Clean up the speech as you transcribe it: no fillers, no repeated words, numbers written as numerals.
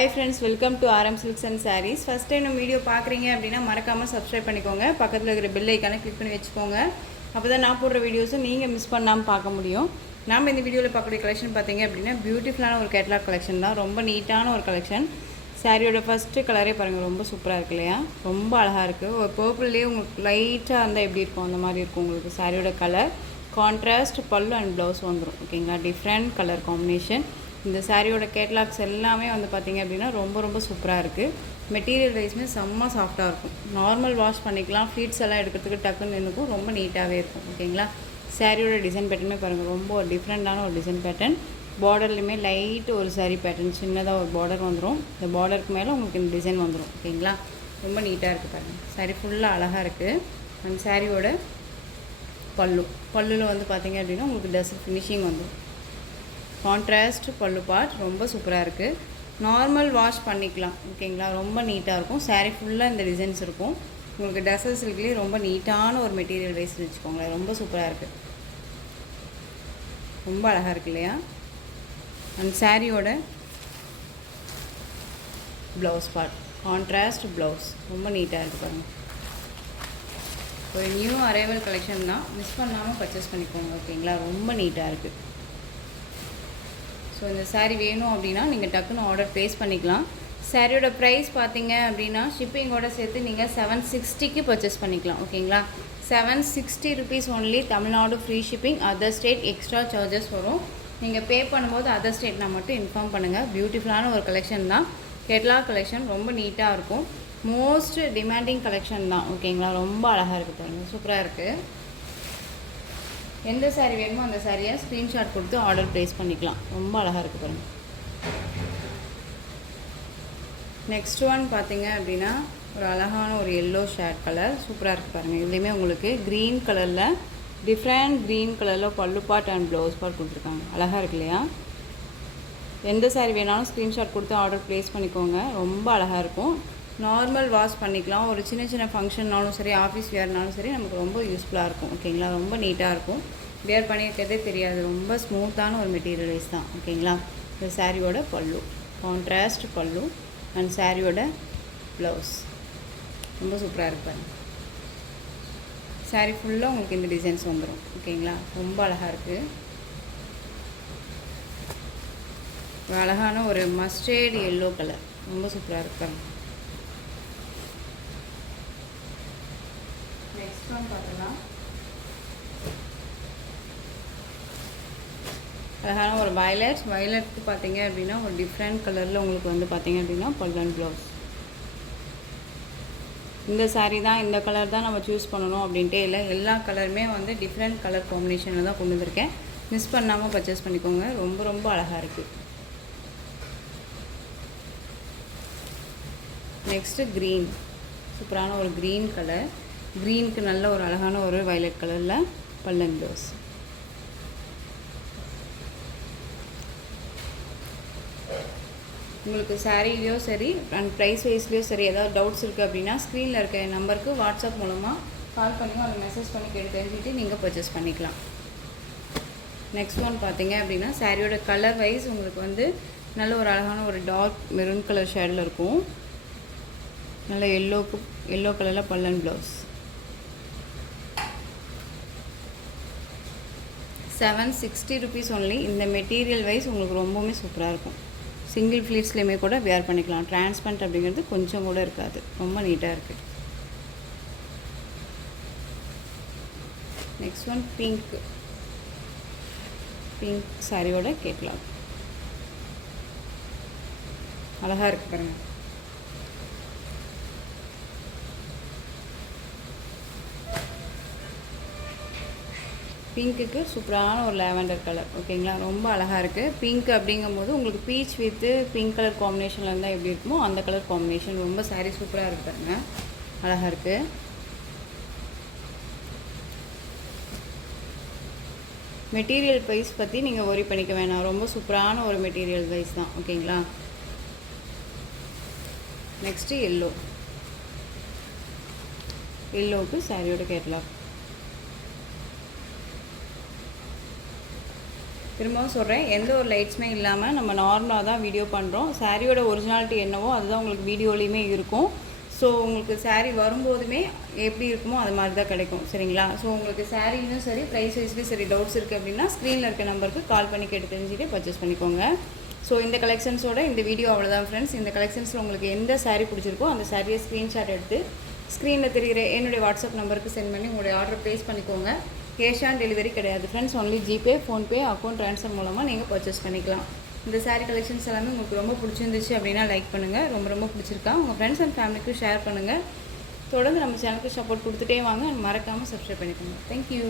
Hi friends, welcome to RM Silks and Sarees. First time நம்ம video பார்க்குறீங்க அப்படின்னா மறக்காமல் சப்ஸ்கிரைப் பண்ணிக்கோங்க. பக்கத்தில் இருக்கிற பெல் ஐக்கானை கிளிக் பண்ணி வச்சுக்கோங்க. அப்போ தான் நான் போடுற வீடியோஸை நீங்கள் மிஸ் பண்ணாமல் பார்க்க முடியும். நாம் இந்த வீடியோவில் பார்க்கக்கூடிய கலெக்ஷன் பார்த்தீங்க அப்படின்னா பியூட்டிஃபுல்லான ஒரு கேட்லாக் கலெக்ஷன் தான். ரொம்ப நீட்டான ஒரு கலெக்ஷன். சாரியோட ஃபஸ்ட்டு கலரே பாருங்கள், ரொம்ப சூப்பராக இருக்கு இல்லையா? ரொம்ப அழகாக இருக்குது. ஒரு பர்பிள்லேயே உங்களுக்கு லைட்டாக இருந்தால் எப்படி இருக்கும் அந்த மாதிரி இருக்கும் உங்களுக்கு சாரியோட கலர். கான்ட்ராஸ்ட் பல்லு அண்ட் ப்ளவுஸ் வந்துடும். ஓகேங்களா? Different colour combination. இந்த சாரியோட கேட்லாக்ஸ் எல்லாமே வந்து பார்த்திங்க அப்படின்னா ரொம்ப சூப்பராக இருக்குது. மெட்டீரியல் வைஸ்மே செம்ம சாஃப்டாக இருக்கும். நார்மல் வாஷ் பண்ணிக்கலாம். ஃப்ளீட்ஸ் எல்லாம் எடுக்கிறதுக்கு டக்குன்னு நின்றுக்கும். ரொம்ப நீட்டாகவே இருக்கும். ஓகேங்களா? சாரியோட டிசைன் பேட்டர்னுமே பாருங்கள், ரொம்ப ஒரு டிஃப்ரெண்ட்டான ஒரு டிசைன் பேட்டர்ன். பார்டர்லையுமே லைட்டு ஒரு சாரி பேட்டர்ன், சின்னதாக ஒரு பார்டர் வந்துடும். இந்த பார்டருக்கு மேலே உங்களுக்கு இந்த டிசைன் வந்துடும். ஓகேங்களா? ரொம்ப நீட்டாக இருக்குது பாருங்கள். சாரி ஃபுல்லாக அழகாக இருக்குது. அந்த சாரியோட பல்லுவில் வந்து பார்த்திங்க அப்படின்னா உங்களுக்கு டஸ்ட் ஃபினிஷிங் வந்துடும். கான்ட்ராஸ்ட் பல்லு பார்ட் ரொம்ப சூப்பராக இருக்குது. நார்மல் வாஷ் பண்ணிக்கலாம். ஓகேங்களா? ரொம்ப நீட்டாக இருக்கும். சாரீ ஃபுல்லாக இந்த டிசைன்ஸ் இருக்கும். உங்களுக்கு டசர் சில்க்லேயே ரொம்ப நீட்டான ஒரு மெட்டீரியல் வைஸ்னு வச்சுக்கோங்களேன். ரொம்ப சூப்பராக இருக்குது. ரொம்ப அழகாக இருக்குது இல்லையா? அந்த சாரியோட ப்ளவுஸ் பார்ட், கான்ட்ராஸ்ட் ப்ளவுஸ் ரொம்ப நீட்டாக இருக்குது பாருங்கள். ஒரு நியூ அரைவல் கலெக்ஷன் தான், மிஸ் பண்ணாமல் பர்ச்சேஸ் பண்ணிக்கோங்க. ஓகேங்களா? ரொம்ப நீட்டாக இருக்குது. ஸோ இந்த சாரீ வேணும் அப்படின்னா நீங்கள் டக்குன்னு ஆர்டர் ப்ளேஸ் பண்ணிக்கலாம். சாரியோட ப்ரைஸ் பார்த்தீங்க அப்படின்னா ஷிப்பிங்கோடு சேர்த்து நீங்கள் 760க்கு பர்ச்சேஸ் பண்ணிக்கலாம். ஓகேங்களா? 760 rupees only. Tamil Nadu free shipping. Other state extra charges வரும். நீங்கள் பே பண்ணும்போது அதர் ஸ்டேட்னா மட்டும் இன்ஃபார்ம் பண்ணுங்கள். பியூட்டிஃபுல்லான ஒரு கலெக்ஷன் தான். கேட்லாக் கலெக்ஷன் ரொம்ப நீட்டாக இருக்கும். மோஸ்ட் டிமாண்டிங் கலெக்ஷன் தான். ஓகேங்களா? ரொம்ப அழகாக இருக்குது பாருங்கள், சூப்பராக இருக்குது. எந்த சாரீ வேணுமோ அந்த சாரியை ஸ்க்ரீன்ஷாட் கொடுத்து ஆர்டர் ப்ளேஸ் பண்ணிக்கலாம். ரொம்ப அழகாக இருக்குது பாருங்கள். நெக்ஸ்ட் ஒன் பார்த்தீங்க அப்படின்னா ஒரு அழகான ஒரு எல்லோ ஷேட் கலர் சூப்பராக இருக்குது பாருங்கள். இதுலேயுமே உங்களுக்கு க்ரீன் கலரில் டிஃப்ரெண்ட் க்ரீன் கலரில் பல்லு பார்ட் அண்ட் ப்ளவுஸ் பார்ட் கொடுத்துருக்காங்க. அழகாக இருக்கு இல்லையா? எந்த சாரீ வேணாலும் ஸ்க்ரீன்ஷாட் கொடுத்து ஆர்டர் ப்ளேஸ் பண்ணிக்கோங்க. ரொம்ப அழகாக இருக்கும். நார்மல் வாஷ் பண்ணிக்கலாம். ஒரு சின்ன ஃபங்க்ஷன்னாலும் சரி, ஆஃபீஸ் வேர்னாலும் சரி, நமக்கு ரொம்ப யூஸ்ஃபுல்லாக இருக்கும். ஓகேங்களா? ரொம்ப நீட்டாக இருக்கும். வேர் பண்ணியிருக்கிறதே தெரியாது. ரொம்ப ஸ்மூத்தான ஒரு மெட்டீரியல் வைஸ் தான். ஓகேங்களா? இந்த சாரியோட பல்லு, கான்ட்ராஸ்ட் பல்லு அண்ட் சாரியோட ப்ளவுஸ் ரொம்ப சூப்பராக இருப்பாங்க. சாரீ ஃபுல்லாக உங்களுக்கு இந்த டிசைன்ஸ் வந்துடும். ஓகேங்களா? ரொம்ப அழகாக இருக்குது. ஒரு அழகான ஒரு மஸ்டர்ட் எல்லோ கலர் ரொம்ப சூப்பராக இருப்பாங்க. நெக்ஸ்ட் ஒன் பார்த்தலாம், அழகான ஒரு வயலட்டுக்கு பார்த்தீங்க அப்படின்னா ஒரு டிஃப்ரெண்ட் கலரில் உங்களுக்கு வந்து பார்த்தீங்க அப்படின்னா பல்லு அண்ட் ப்ளவுஸ். இந்த சாரீ தான், இந்த கலர் தான் நம்ம சூஸ் பண்ணணும் அப்படின்ட்டே இல்லை. எல்லா கலருமே வந்து டிஃப்ரெண்ட் கலர் காம்பினேஷனில் தான் கொண்டு வந்திருக்கேன். மிஸ் பண்ணாமல் பர்ச்சேஸ் பண்ணிக்கோங்க. ரொம்ப அழகாக இருக்குது. நெக்ஸ்ட்டு க்ரீன், சூப்பரான ஒரு க்ரீன் கலர். க்ரீனுக்கு நல்ல ஒரு அழகான ஒரு வயலட் கலரில் பல்லு அண்ட் ப்ளவுஸ். உங்களுக்கு சாரீலையோ சரி அண்ட் ப்ரைஸ் வைஸ்லேயோ சரி ஏதாவது டவுட்ஸ் இருக்குது அப்படின்னா ஸ்க்ரீனில் இருக்க என் நம்பருக்கு வாட்ஸ்அப் மூலமாக கால் பண்ணியோ அதை மெசேஜ் பண்ணி கேட்டு தெரிஞ்சுட்டு நீங்கள் பர்ச்சேஸ் பண்ணிக்கலாம். நெக்ஸ்ட் ஒன் பார்த்தீங்க அப்படின்னா சாரியோட கலர் வைஸ் உங்களுக்கு வந்து நல்ல ஒரு அழகான ஒரு டார்க் மெரூன் கலர் ஷேடில் இருக்கும். நல்ல எல்லோ கலரில் பல்லு அண்ட் ப்ளவுஸ். 760 rupees only. இந்த மெட்டீரியல் வைஸ் உங்களுக்கு ரொம்பவுமே சூப்பராக இருக்கும். சிங்கிள் ஃப்ளீட்ஸ்லேயுமே கூட வேர் பண்ணிக்கலாம். டிரான்ஸ்பரண்ட் அப்படிங்கிறது கொஞ்சம் கூட இருக்காது. ரொம்ப நீட்டாக இருக்குது. நெக்ஸ்ட் ஒன் பிங்க் சாரியோட கேட்லாக் அழகாக இருக்குது பாருங்கள். பிங்க்குக்கு சூப்பரான ஒரு லேவெண்டர் கலர். ஓகேங்களா? ரொம்ப அழகாக இருக்குது. பிங்க் அப்படிங்கும்போது உங்களுக்கு பீச் வித்து பிங்க் கலர் காம்பினேஷனில் இருந்தால் எப்படி இருக்குமோ அந்த கலர் காம்பினேஷன். ரொம்ப சாரீ சூப்பராக இருக்காங்க, அழகாக இருக்குது. மெட்டீரியல் ப்ரைஸ் பற்றி நீங்கள் ஒரி பண்ணிக்க வேணாம். ரொம்ப சூப்பரான ஒரு மெட்டீரியல் வைஸ் தான். ஓகேங்களா? நெக்ஸ்ட்டு எல்லோவுக்கு சாரியோட கேட்லாக். திரும்பவும் சொல்கிறேன், எந்த ஒரு லைட்ஸுமே இல்லாமல் நம்ம நார்மலாக தான் வீடியோ பண்ணுறோம். சாரியோட ஒரிஜினாலிட்டி என்னவோ அதுதான் உங்களுக்கு வீடியோலேயுமே இருக்கும். ஸோ உங்களுக்கு சாரீ வரும்போதுமே எப்படி இருக்குமோ அது மாதிரி தான் கிடைக்கும். சரிங்களா? ஸோ உங்களுக்கு சாரீலும் சரி, ப்ரைஸ் வைஸ்லேயும் சரி டவுட்ஸ் இருக்குது அப்படின்னா ஸ்க்ரீனில் இருக்க நம்பருக்கு கால் பண்ணி கேட்டு தெரிஞ்சுட்டு பர்ச்சேஸ் பண்ணிக்கோங்க. ஸோ இந்த கலெக்ஷன்ஸோட இந்த வீடியோ அவ்வளோதான் ஃப்ரெண்ட்ஸ். இந்த கலெக்ஷன்ஸில் உங்களுக்கு எந்த சாரீ பிடிச்சிருக்கோ அந்த சாரியை ஸ்க்ரீன்ஷாட் எடுத்து ஸ்க்ரீனில் தெரிகிற என்னுடைய வாட்ஸ்அப் நம்பருக்கு சென்ட் பண்ணி உங்களுடைய ஆர்டர் ப்ளேஸ் பண்ணிக்கோங்க. கேஷ் ஆன் டெலிவரி கிடையாது friends. Only GPay, PhonePe, account transfer மூலமாக நீங்கள் பர்ச்சேஸ் பண்ணிக்கலாம். இந்த சாரீ கலெக்ஷன்ஸ் எல்லாமே உங்களுக்கு ரொம்ப பிடிச்சிருந்துச்சு அப்படின்னா லைக் பண்ணுங்கள். ரொம்ப பிடிச்சிருக்கா உங்கள் ஃப்ரெண்ட்ஸ் அண்ட் ஃபேமிலிக்கு ஷேர் பண்ணுங்கள். தொடர்ந்து நம்ம சேனலுக்கு சப்போர்ட் கொடுத்துட்டே வாங்க. மறக்காமல் சப்ஸ்கிரைப் பண்ணிக்கோங்க. தேங்க்யூ.